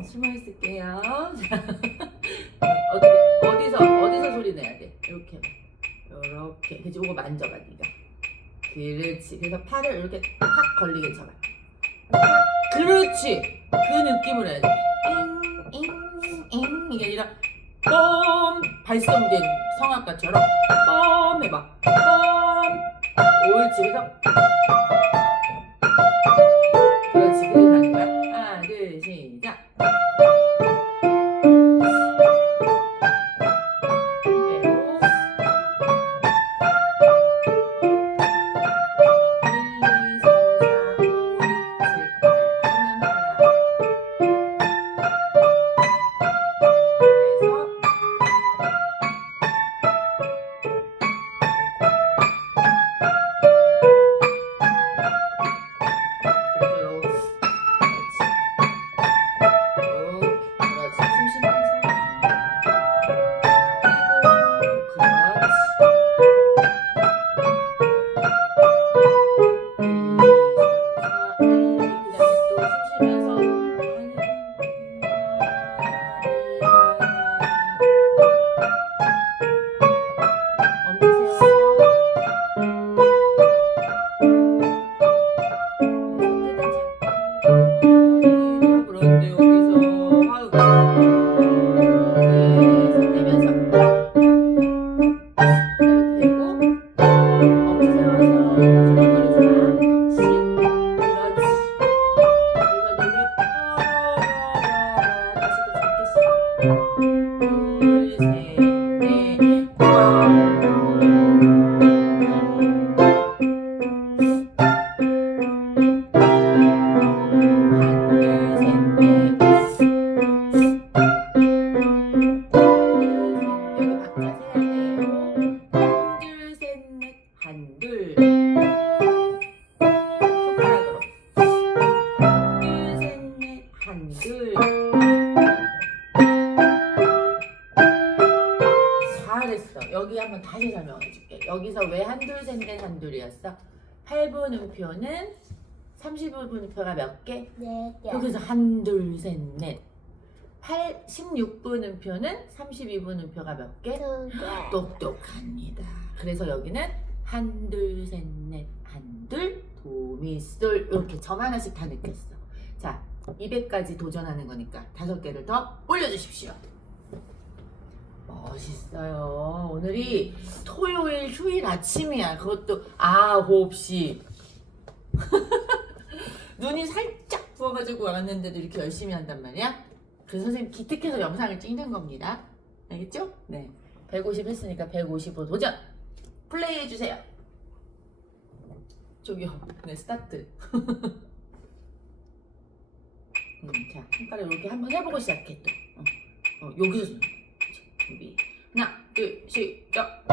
숨어 있을게요. 자, 어떻게 어디서 어디서 소리 내야 돼? 이렇게 이렇게 그치 이거 만져봐 네가. 그렇지. 그래서 팔을 이렇게 탁 걸리게 쳐봐. 그렇지. 그 느낌으로 해야 돼. 잉잉잉 이게 아니라 뽐 발성된 성악가처럼 뽐 해봐. 뽐 옳지. 그래서 한둘이었어 8분 음표는 30분 음표가 몇 개? 네 개. 여기서 한, 둘, 셋, 넷. 8, 16분 음표는 32분 음표가 몇 개? 두 개. 똑똑합니다. 그래서 여기는 한, 둘, 셋, 넷, 한, 둘, 도, 미, 솔 이렇게 점 하나씩 다 느꼈어. 자, 200까지 도전하는 거니까 다섯 개를 더 올려주십시오. 멋있어요. 오늘이 토요일, 휴일 아침이야. 그것도 9시. 눈이 살짝 부어가지고 왔는데도 이렇게 열심히 한단 말이야. 그래서 선생님 기특해서 영상을 찍는 겁니다. 알겠죠? 네. 150 했으니까 155 도전! 플레이 해주세요. 저기요. 네, 스타트. 음, 자, 손가락 이렇게 한번 해보고 시작해 또. 어, 어, 여기서 자, 준비. 하나, 둘, 시작.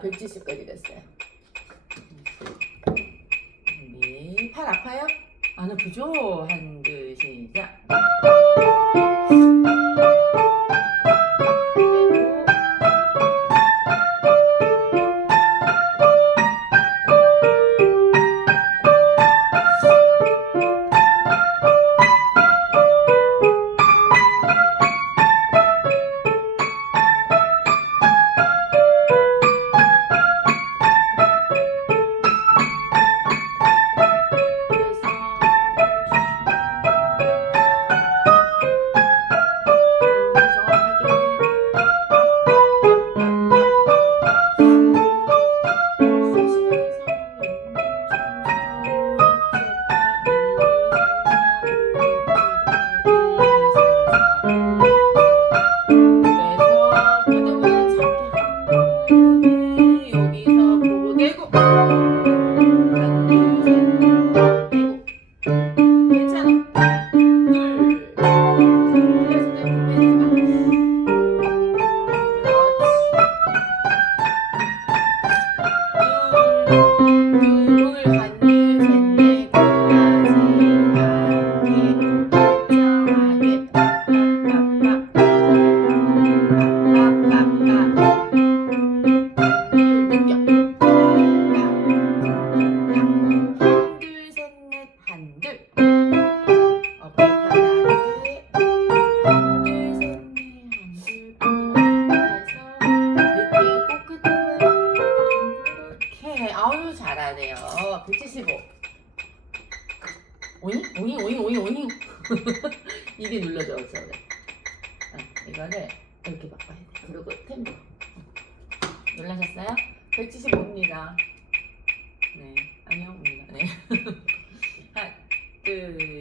170 우와 170까지 됐어요. 오잉 오잉 오잉 오잉 오잉 이게 눌러져서 그래. 아, 이거를 이렇게 바꿔야 돼. 그리고 템도 눌러셨어요? 175입니다. 네, 안녕입니다. 네. 하나, 둘.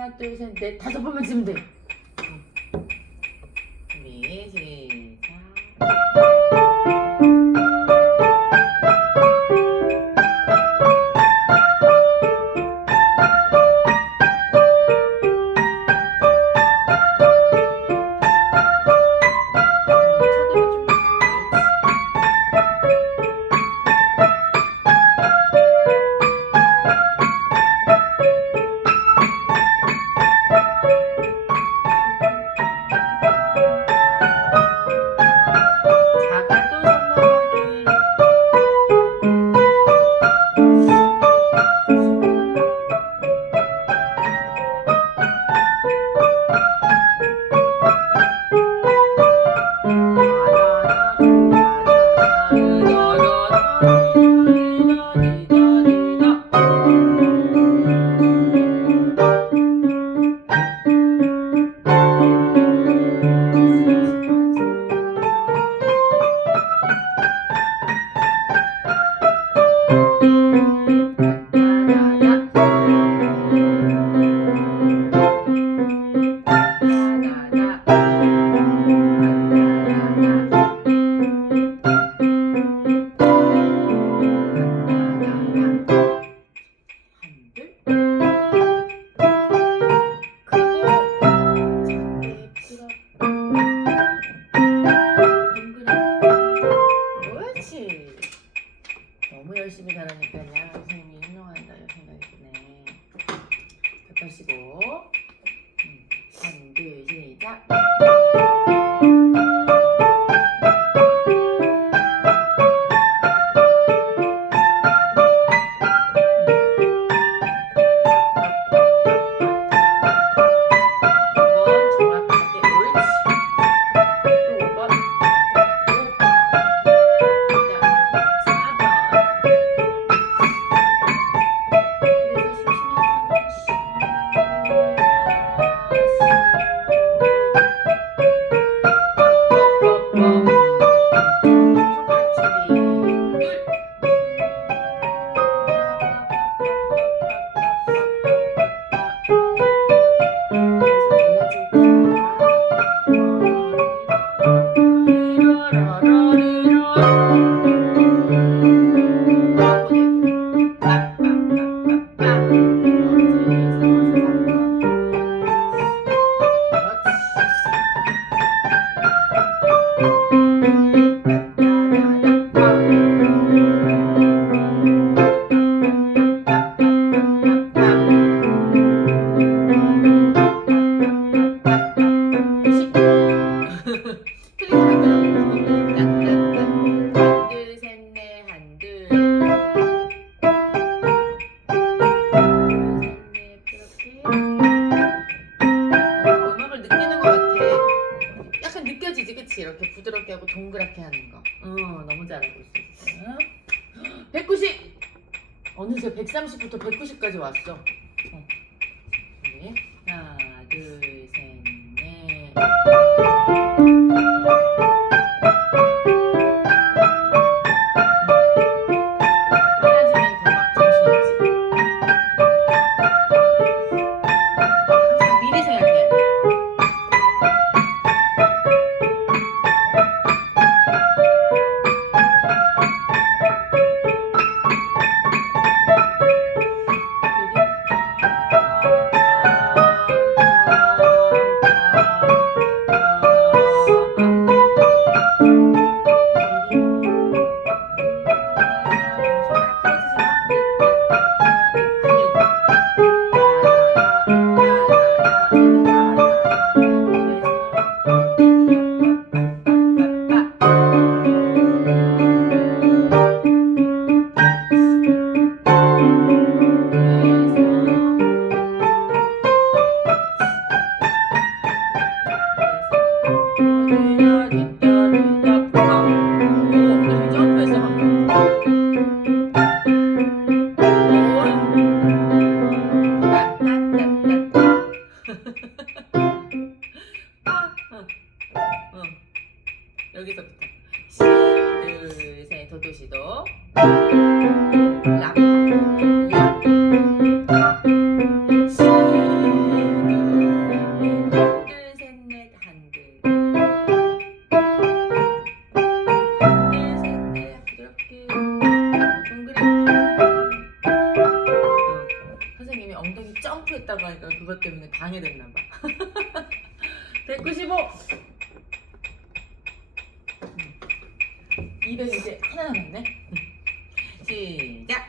하나, 둘, 셋, 넷, 다섯 번만 치면 돼. 부드럽게 하고 동그랗게 하는 거. 어, 너무 잘하고 있어. 지금. 190. 어느새 130부터 190까지 왔어. 어. 네. 하나, 둘, 셋, 넷. 200 이제 하나 남았네. 시작